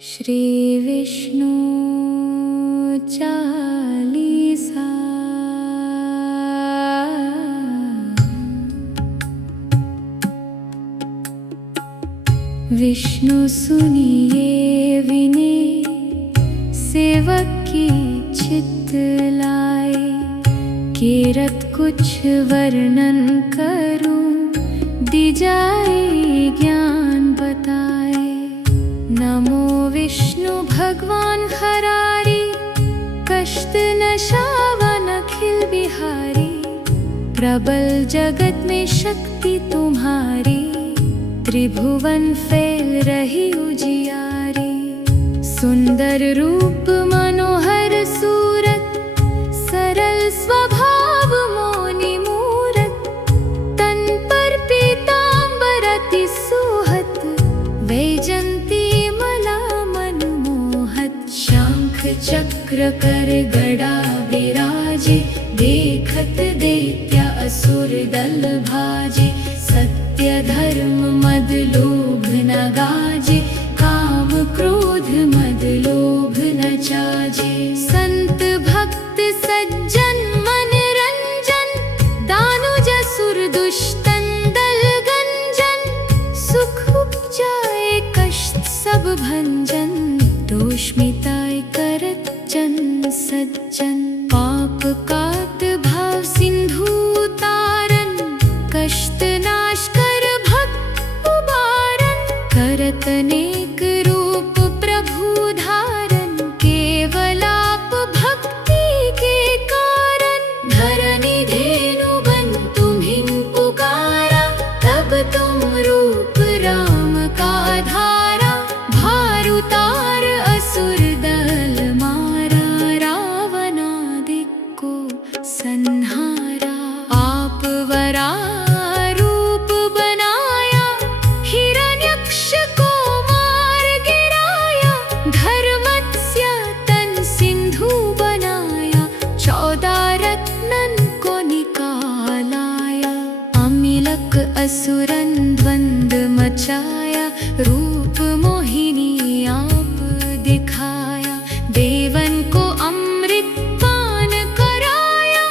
श्री विष्णु चालीसा। विष्णु सुनिए विने सेवक की चित्त लाए। केरत कुछ वर्णन करूं, दी जाए ज्ञान बताए। नमो विष्णु भगवान हरारी, कष्ट नशावन अखिल बिहारी। प्रबल जगत में शक्ति तुम्हारी, त्रिभुवन फैल रही उजियारी। सुंदर रूप मनोहर सूरत, सरल स्वभाव मोनि मूरत। तन पर पीतांबर अति सोहत, वैजंती मला मनमोहत। शंख चक्र कर गदा विराजे, देखत दैत्य असुर दल भाजे। सत्य धर्म मद लोभ न गाजे, काम क्रोध मद लोभ न चाजे। संत भक्त सज्जन मन रंजन, दानुज असुर दुष्टन दल गंजन। सुख उपजाए कष्ट सब भंजन, दोष मिटाए करत जन सज्जन। पाप कात भाव सिंधु तारन, कष्ट नाश कर भक्त उबारन। करत अनेक रूप प्रभु धारन, केवल आप भक्ति के कारण। धरनी धेनु बन तुम्हिं पुकारा, तब तुम रूप राम का धारा। भार उतार असुर दल मारा, रावणादिक को संहारा। आप वरा रूप बनाया, हिरण्यक्ष को मार गिराया। धर्मस्य तन सिंधु बनाया, 14 रत्नन को निकालाया। अमिलक असुरन द्वंद मचाया, रूप मोहिनी आप दिखाया। देवन को अमृत पान कराया,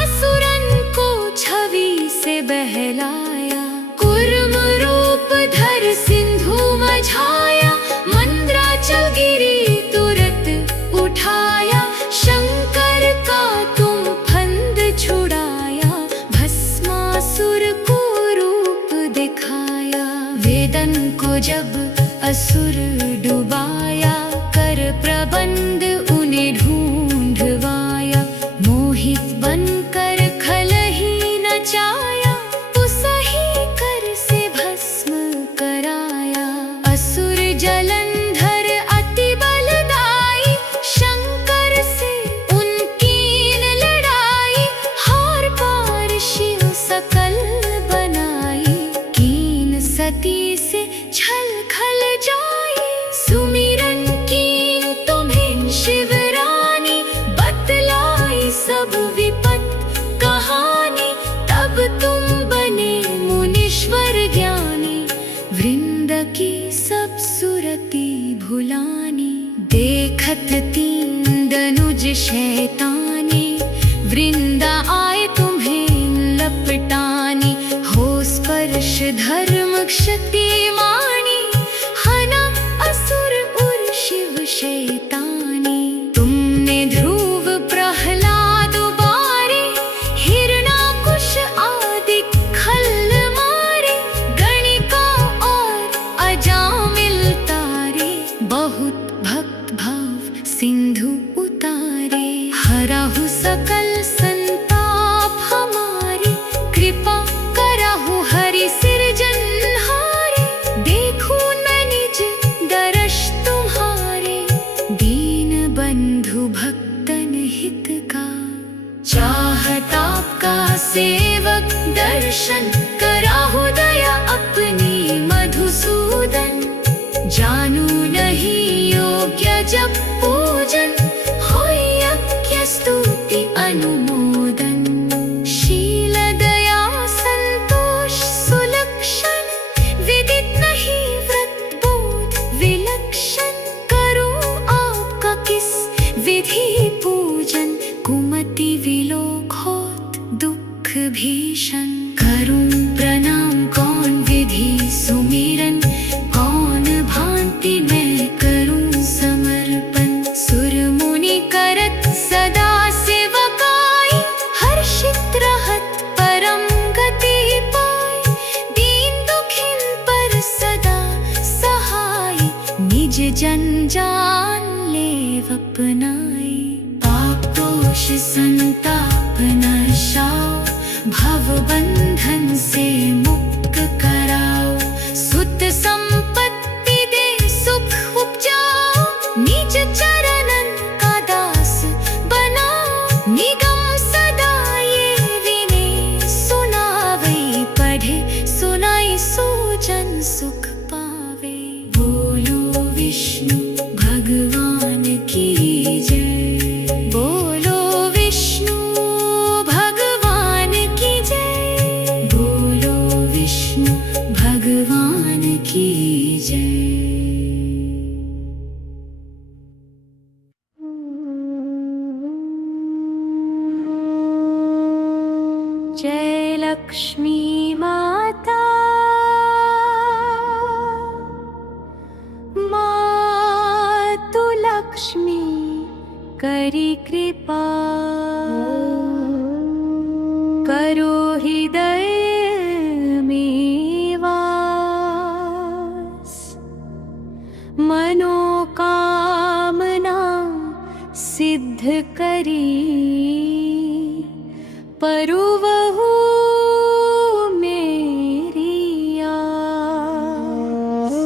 असुरन को छवि से बहलाया। कुर्म रूप धर सिंधु मझाया, मंद्राचल गिरी तुरत उठाया। शंकर का तुम फंद छुड़ाया, भस्मासुर को रूप दिखाया। वेदन को जब असुर डुबाया, कर प्रबंध उन्हें ढूंढवाया। मोहित बनकर खल ही नचाया, उसही कर से भस्म कराया। असुर जलंधर अति बलदाई, शंकर से उनकी न लड़ाई। हार पार शिव सकल बनाई, कीन सती से छल खल जाई। सुमिरन कीन तुम्हें शिवरानी, बतलाई सब विपत कहानी। तब तुम बने मुनीश्वर ज्ञानी, वृंद की सब सुरती भुलानी। देखत तीन दनुज शैतानी, वृंदा आए तुम्हें लपटानी। हो स्पर्श धर्म क्षति मानी, हना असुर उर शिव शैतानी। तुमने ध्रुव प्रहलाद बारे, हिरणाकुश आदि खल मारे। गणिका और अजामिल तारे, बहुत भक्त भाव सिंधु उतारे। हराहु सकल संताप हमारे, कृपा कराहु हरि सिरजनहारे। देखो न निज दर्श तुम्हारे, दीन बंधु भक्तन हित का। चाहत आपका सेवक दर्शन, कराहु दया अपनी मधुसूदन। जानू नहीं योग्य जब पूजन, होय यज्ञ स्तुति अनुमोदन। शील दया संतोष सुलक्षण, विदित नहीं व्रत बोध विलक्षण। निज जन जान ले अपनाई। पापोष संताप नशाओ, भव बंधन से मुक्त कराओ। सुत संपत्ति दे सुख उपजाओ, निज चरणन का दास बनाओ। निगम सदा ये विने सुनावे, पढ़े सुनाई सो जन सुख पावे। बोलो विष्णु भगवान की जय, बोलो विष्णु भगवान की जय, बोलो विष्णु भगवान की जय। जय लक्ष्मी माता, मातु लक्ष्मी करी कृपा। करो हृदय में वास, मनोकामना सिद्ध करी। परुवहु मेरी आस,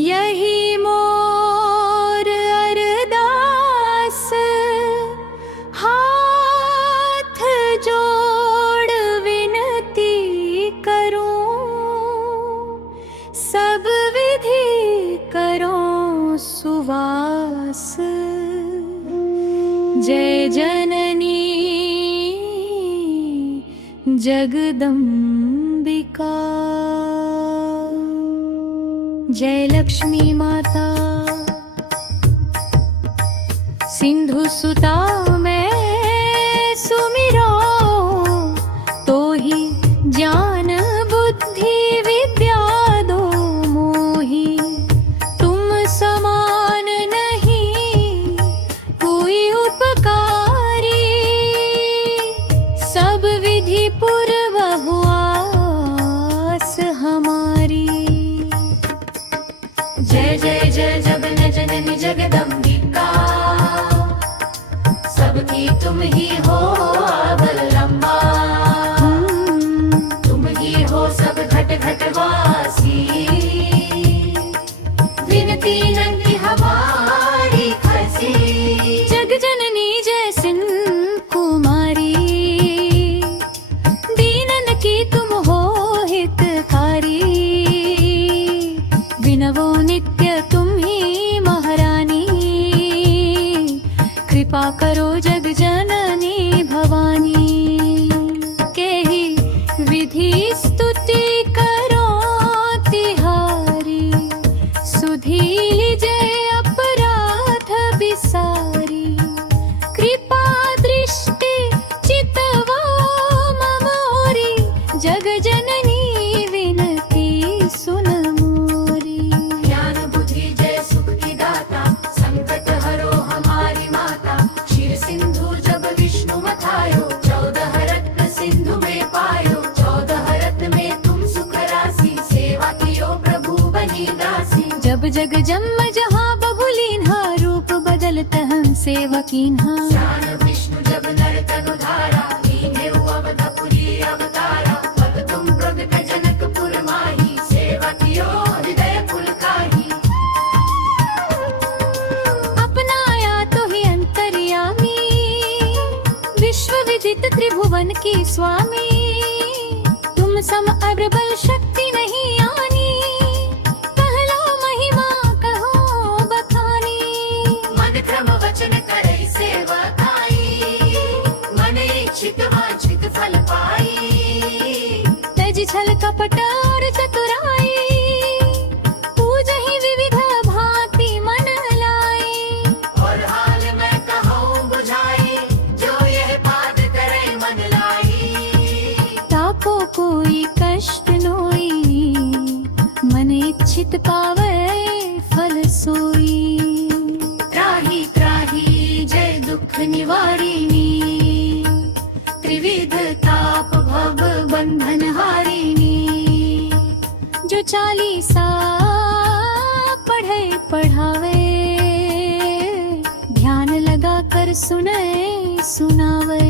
यही मोर अरदास। हाथ जोड़ विनती करूं, सब विधि करो सुवास। जय जननी जगदम्बिका, जय लक्ष्मी माता। सिंधु सुता मैं सुमिरो, तो ही ज्ञान बुद्धि विद्या दो मोही। तुम समान नहीं कोई उपकारी, सब विधि पूर्व आस हमारी। जय जय जय जगन जननी जगदम्बिका, सबकी तुम ही हो अवलंबा। तुम ही हो सब घट घट वासी, विनती नंगी हमारी खसी। जग जननी जय सिंह कुमारी, दीनन की तुम हो हितकारी। विनवो नित्य तुम ही महारानी, कृपा करो जग जननी भवानी। के ही विधि स्तुति करो तिहारी, सुधी लीजय अपराध बिसारी। कृपा दृष्टि चितवा ममोरी, जग जननी विनती सुन मोरी। ज्ञान बुद्धि जय सुख की दाता, संकट हरो हमारी माता। क्षीर सिंधु जब विष्णु मथायो, 14 रत्न सिंधु में पायो। 14 रत्न में तुम सुख राशि, सेवा कियो प्रभु बनी दासी। जब जग जन्म जहाँ बबुलीन्हा, रूप बदलत हम सेवकीन्हा। ज्ञान विष्णु जब नर तनु धारा, लीने अवधपुरी अवतारा। तब तुम प्रगट जनकपुर माही, सेवा कियो हृदय पुलकाही। अपनाया तो ही अंतर्यामी, विश्व विदित त्रिभुवन की स्वामी। तुम सम अप्रबल शक्ति नहीं आनी, कहलो महिमा कहो बखानी। मन क्रम वचन करे सेवा खाई, मन इच्छित वांछित फल पाई। तज छल कपट और चतुराई, पूजहि विविध भांति मन लाई। और हाल मैं कहूँ बुझाई, जो यह पाद करे मन लाई। ताको कोई कष्ट नोई, मन इच्छित पावे फल सोई। त्राही त्राही जय दुख निवारिणी, त्रिविध ताप भव बंधन हारिणी। जो 40 पढ़े सुनय सुनावै।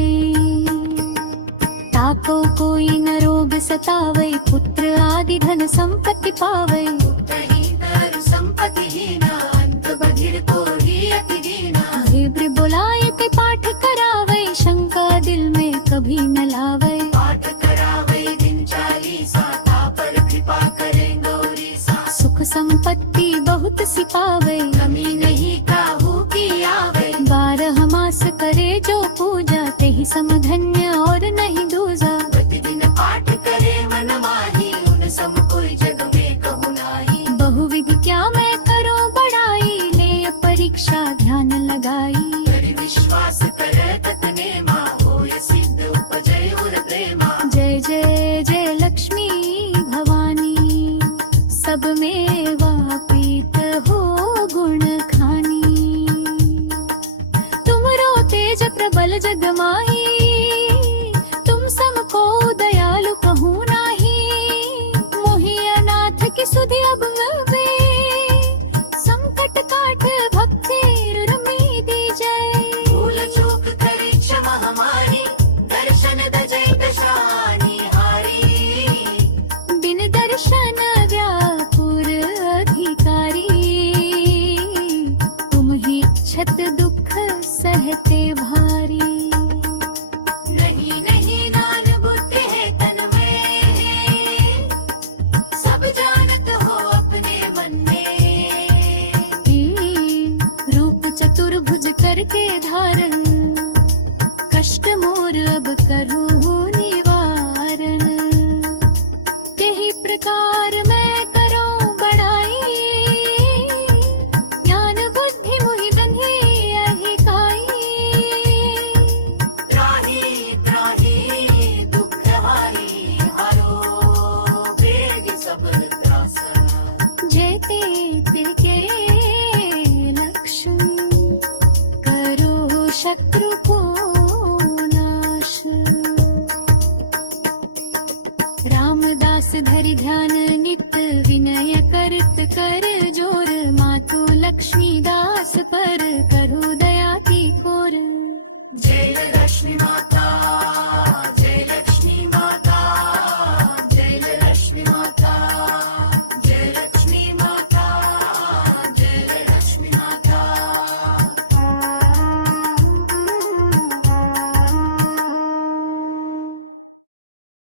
ताको कोई न रोग सतावै, पुत्र आदि धन संपत्ति पावै। पुत्रहीन दारु संपत्तिहीन, अंत बधिर को ही अति दीना। हिब्र बुलाए ते पाठ करावै, शंका दिल में कभी न लावै। पाठ करावै दिन 40, ता पर कृपा करें गौरी सा। सुख संपत्ति बहुत सी पावै, कमी नहीं काहू की आवे। 12 मास करे जो पूजा, तेहि सम धन्य और नहीं दूजा। प्रतिदिन पाठ करे मन माही, उन सम कोई जग में कहु नाही। बहुविधि क्या मैं करूं बड़ाई, ले परीक्षा ध्यान लगाई। करि विश्वास करे ततने मा, होय सिद्ध उपजय और प्रेमा। जय जय जय लक्ष्मी भवानी, सब में वापित हो गुण खानी। तुमरो तेज प्रबल जग माही, तुम समको दयालु कहूँ नाही। मोहि अनाथ की सुधि अब मिलवे, संकट काट भक्ति रुरमी दीजय। भूल चूक करी क्षमा हमारी, दर्शन दजै दशानी हारी। बिन दर्शन व्याकुल अधिकारी, तुम ही क्षत दुख सहते भारी। नहीं नहीं नान बुद्धि है तन में, सब जानत हो अपने मन में। रूप चतुर्भुज करके धारण, कष्ट मोर अब करूँ